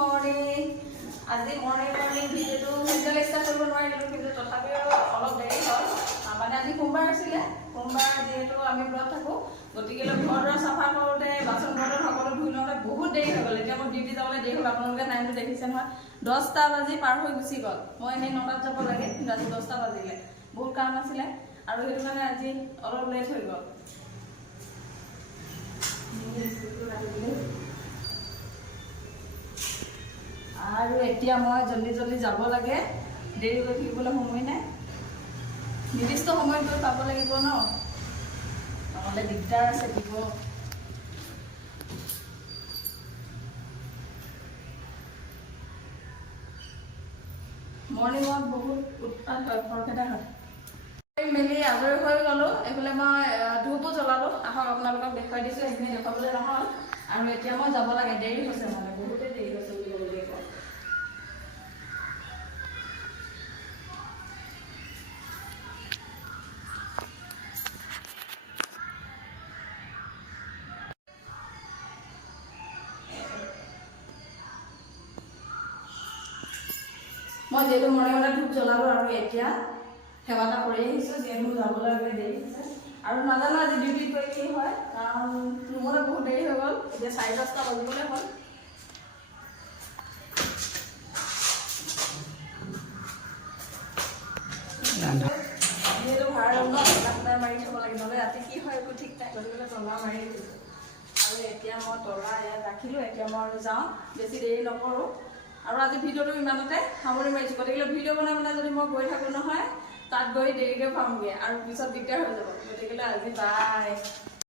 Morning. আজি morning ভিডিঅ'টো সোনকালে ষ্টাৰ্ট কৰিব নোৱাৰিলোঁ, কিন্তু তথাপিও অলপ দেৰি হ'ল। মানে আজি সোমবাৰ আছিলে, সোমবাৰ যিহেতু আমি ব্ৰত থাকোঁ, গতিকে ঘৰ চাফা কৰোঁতে বাচন বৰ্তন সকলো ধুই লওঁতে বহুত দেৰি হৈ গ'ল। এতিয়া মোৰ ডিউটি যাবলৈ দেৰি হ'ল। আপোনালোকে টাইমটো দেখিছে নহয়, 10টা বাজি পাৰ হৈ গুচি গ'ল। মই এনেই 9টাত যাব লাগে, কিন্তু আজি 10টা বাজিলে। বহুত কাম আছিলে আৰু সেইটো কাৰণে আজি অলপ লেট হৈ গ'ল। আৰু এতিয়া মই জল্দি যাব লাগে, দেৰি হৈ থাকিবলৈ সময় নাই। নিৰ্দিষ্ট সময়ত গৈ পাব লাগিব ন, নহ'লে দিগদাৰ আছে দিব। মৰ্ণিঙত বহুত উৎপাত হয়, খৰখেদা হয়। মেলি আজৰি হৈ গ'লোঁ। এইফালে মই ধূপো জ্বলালোঁ। আহক আপোনালোকক দেখুৱাই দিছোঁ, সেইখিনি দেখুৱাবলৈ নহ'ল। আৰু এতিয়া মই যাব লাগে, দেৰি হৈছে, মানে বহুতেই দেৰি হৈছে বুলি ক'ব লাগিব। মই যিহেতু মৰ্ণিঙতে ধূপ জ্বলালোঁ আৰু এতিয়া সেৱা এটা কৰি আহিছোঁ, যিহেতু যাবলৈ দেৰি হৈছে। আৰু নাজানো আজি ডিউটিত গৈ কি হয়, কাৰণ ৰুমতে বহুত দেৰি হৈ গ'ল। এতিয়া 4:30 বাজিবলৈ হ'ল। যিহেতু ভাড়া ৰুম ন, তলা মাৰি থ'ব লাগে, নহ'লে ৰাতি কি হয় একো ঠিক নাই। গতিকে তলা মাৰি দিছোঁ। আৰু এতিয়া মই তলা ইয়াত ৰাখিলোঁ। এতিয়া মই আৰু যাওঁ, বেছি দেৰি নকৰোঁ। আৰু আজি ভিডিঅ'টো ইমানতে সামৰি মাৰিছোঁ। গতিকে ভিডিঅ' বনাই যদি মই গৈ থাকোঁ নহয়, তাত গৈ দেৰিকৈ পামগৈ আৰু পিছত দিগদাৰ হৈ যাব। গতিকে আজি বাই।